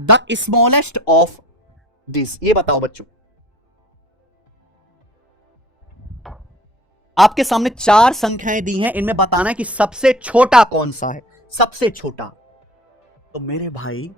The smallest of this, ये बताओ बच्चों। आपके सामने चार संख्याएं दी हैं, इनमें बताना है कि सबसे छोटा कौन सा है, सबसे छोटा। तो मेरे भाई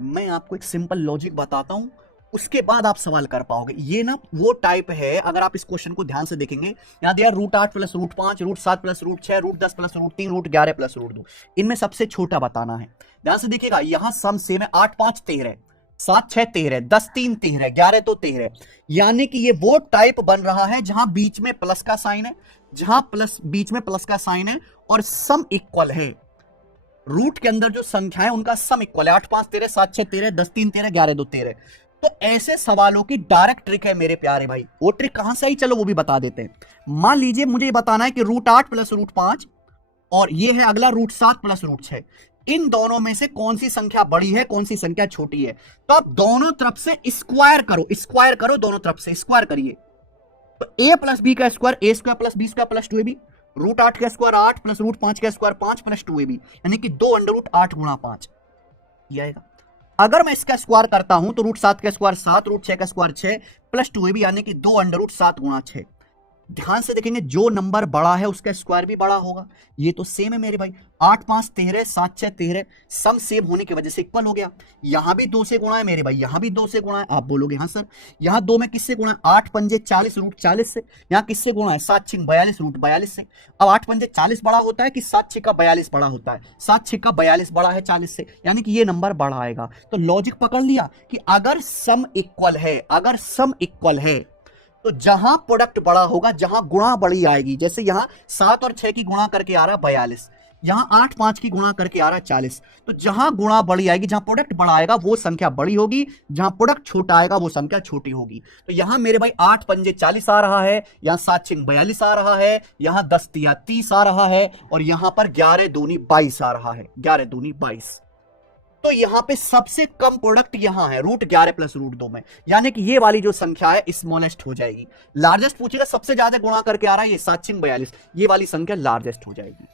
मैं आपको एक सिंपल लॉजिक बताता हूं, उसके बाद आप सवाल कर पाओगे। ये ना वो टाइप है, अगर आप इस क्वेश्चन को ध्यान से देखेंगे, यहां दिया √8 + √5, √7 + √6, √10 + √3, √11 + √2, इनमें सबसे छोटा बताना है। ध्यान से देखिएगा, यहां सम सेम है, 8 5 13, 7 6 13, 10 3 13, 11 तो 13, यानी कि ये वो टाइप बन रहा है जहां बीच में प्लस का साइन है, जहां बीच में प्लस का साइन है और सम इक्वल है। रूट के अंदर जो संख्या है उनका सम इक्वल है, 8 5 13, 7 6 13, 10 3 13, 11 2 13। तो ऐसे सवालों की डायरेक्ट ट्रिक है मेरे प्यारे भाई। वो ट्रिक कहां से आई, चलो वो भी बता देते हैं। मान लीजिए मुझे बताना है कि √8 + √5 और ये है अगला √7 + √6, इन दोनों में से कौन सी संख्या बड़ी है, कौन सी संख्या छोटी है। तो आप दोनों तरफ से स्क्वायर करो, स्क्वायर करो, दोनों तरफ से स्क्वायर करिए। तो a + b का स्क्वायर a² + b² + 2ab, √8 का स्क्वायर 8 + √5 का स्क्वायर 5 + 2ab, यानी कि 2 √8 × 5 ये आएगा। अगर मैं इसका स्क्वायर करता हूं तो √7 का स्क्वायर 7, √6 का स्क्वायर 6 + 2ab, यानी कि 2 √7 × 6। ध्यान से देखेंगे, जो नंबर बड़ा है उसका स्क्वायर भी बड़ा होगा। ये तो सेम है मेरे भाई, 8 5 13, 7 6 13, सम सेम होने की वजह से इक्वल हो गया। यहां भी 2 से गुणा है मेरे भाई, यहां भी 2 से गुणा है। आप बोलोगे हाँ सर, यहां 2 में किससे गुणा है, 8 पंजे 40 √40 से। यहां किससे गुणा है, 7 6 42 √42 से। अब 8 पंजे 40 बड़ा होता है कि 7 6 का 42 बड़ा होता है, 7 6 का 42 बड़ा है 40 से, यानी कि ये नंबर बड़ा आएगा। तो लॉजिक पकड़ लिया कि अगर सम इक्वल है, अगर सम इक्वल है तो जहां प्रोडक्ट बड़ा होगा, जहां गुणा बड़ी आएगी, जैसे यहां 7 और 6 की गुणा करके आ रहा है 42, यहां 8 5 की गुणा करके आ रहा है 40, तो जहां गुणा बड़ी आएगी, जहां प्रोडक्ट बड़ा आएगा वो संख्या बड़ी होगी, जहां प्रोडक्ट छोटा आएगा वो संख्या छोटी होगी। तो यहां मेरे भाई 8 पंजे 40 आ रहा है, यहां 7 6 42 आ रहा है, यहां 10 3 30 आ रहा है, और यहां पर 11 दूनी 22 आ रहा है, 11 दूनी 22। तो यहां पे सबसे कम प्रोडक्ट यहां है √11 + √2 में, यानी कि ये वाली जो संख्या है स्मॉलेस्ट हो जाएगी। लार्जेस्ट पूछेगा, सबसे ज्यादा गुणा करके आ रहा है ये 7 6 42, ये वाली संख्या लार्जेस्ट हो जाएगी।